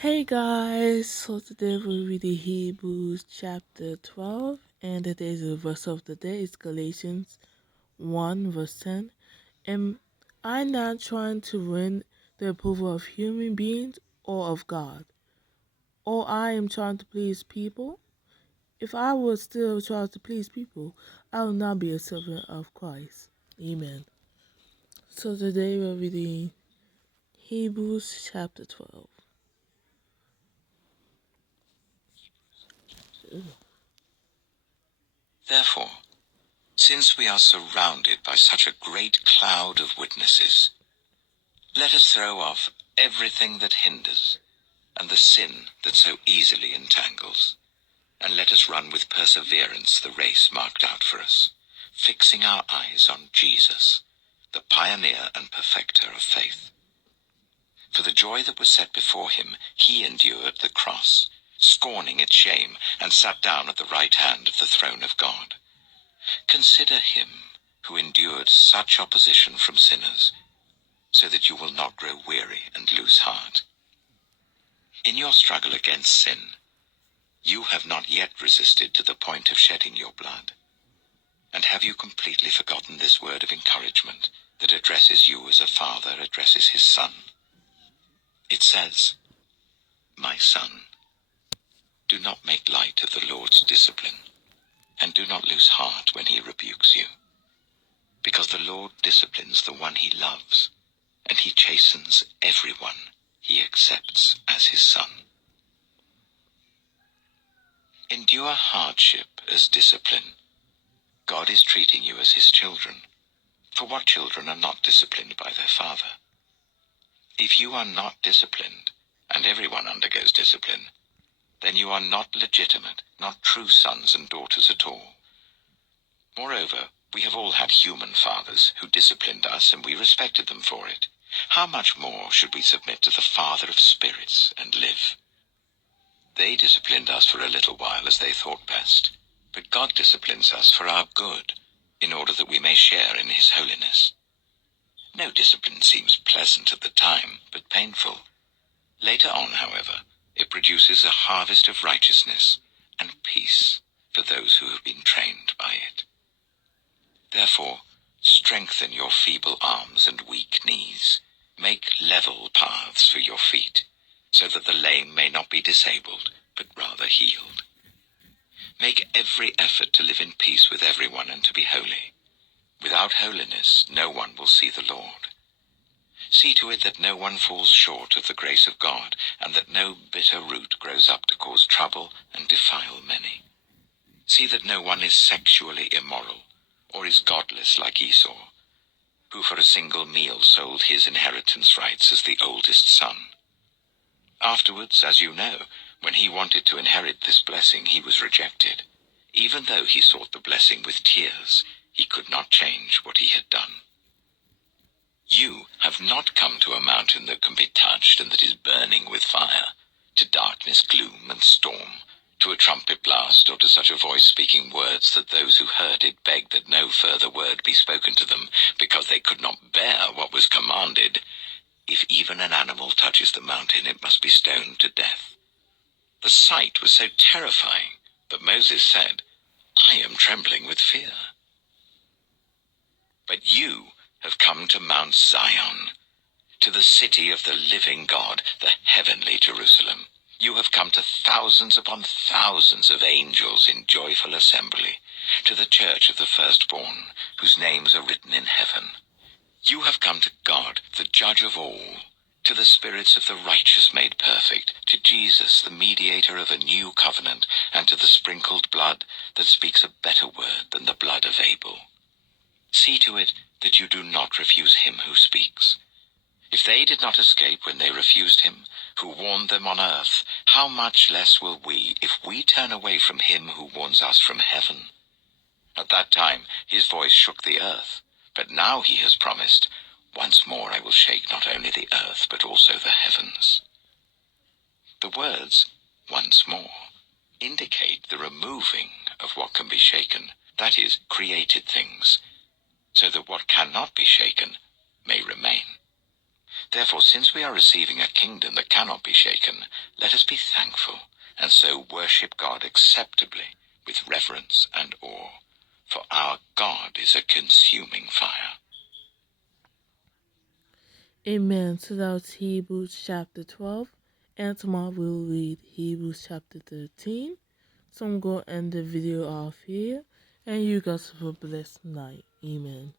Hey guys, so today we'll read Hebrews chapter 12, and today's verse of the day is Galatians 1 verse 10. Am I not trying to win the approval of human beings or of God? Or I am trying to please people? If I would still try to please people, I will not be a servant of Christ. Amen. So today we're reading Hebrews chapter 12. Therefore, since we are surrounded by such a great cloud of witnesses, let us throw off everything that hinders and the sin that so easily entangles, and let us run with perseverance the race marked out for us, fixing our eyes on Jesus, the pioneer and perfecter of faith. For the joy that was set before him, he endured the cross, scorning its shame, and sat down at the right hand of the throne of God. Consider him who endured such opposition from sinners, so that you will not grow weary and lose heart. In your struggle against sin, you have not yet resisted to the point of shedding your blood. And have you completely forgotten this word of encouragement that addresses you as a father addresses his son? It says, "My son, do not make light of the Lord's discipline, and do not lose heart when he rebukes you. Because the Lord disciplines the one he loves, and he chastens everyone he accepts as his son." Endure hardship as discipline. God is treating you as his children. For what children are not disciplined by their father? If you are not disciplined, and everyone undergoes discipline, then you are not legitimate, not true sons and daughters at all. Moreover, we have all had human fathers who disciplined us, and we respected them for it. How much more should we submit to the Father of spirits and live? They disciplined us for a little while as they thought best, but God disciplines us for our good, in order that we may share in his holiness. No discipline seems pleasant at the time, but painful. Later on, however, it produces a harvest of righteousness and peace for those who have been trained by it. Therefore, strengthen your feeble arms and weak knees. Make level paths for your feet, so that the lame may not be disabled, but rather healed. Make every effort to live in peace with everyone and to be holy. Without holiness, no one will see the Lord. See to it that no one falls short of the grace of God, and that no bitter root grows up to cause trouble and defile many. See that no one is sexually immoral, or is godless like Esau, who for a single meal sold his inheritance rights as the oldest son. Afterwards, as you know, when he wanted to inherit this blessing, he was rejected. Even though he sought the blessing with tears, he could not change what he had done. You have not come to a mountain that can be touched and that is burning with fire, to darkness, gloom, and storm, to a trumpet blast, or to such a voice speaking words that those who heard it begged that no further word be spoken to them, because they could not bear what was commanded. If even an animal touches the mountain, it must be stoned to death. The sight was so terrifying that Moses said, "I am trembling with fear." But you have come to Mount Zion, to the city of the living God, the heavenly Jerusalem. You have come to thousands upon thousands of angels in joyful assembly, to the church of the firstborn, whose names are written in heaven. You have come to God, the judge of all, to the spirits of the righteous made perfect, to Jesus, the mediator of a new covenant, and to the sprinkled blood that speaks a better word than the blood of Abel. See to it that you do not refuse him who speaks. If they did not escape when they refused him, who warned them on earth, how much less will we, if we turn away from him who warns us from heaven? At that time his voice shook the earth, but now he has promised, "Once more I will shake not only the earth, but also the heavens." The words, "once more," indicate the removing of what can be shaken, that is, created things, so that what cannot be shaken may remain. Therefore, since we are receiving a kingdom that cannot be shaken, let us be thankful, and so worship God acceptably with reverence and awe. For our God is a consuming fire. Amen. So that was Hebrews chapter 12. And tomorrow we'll read Hebrews chapter 13. So I'm going to end the video off here. And you guys have a blessed night. Amen.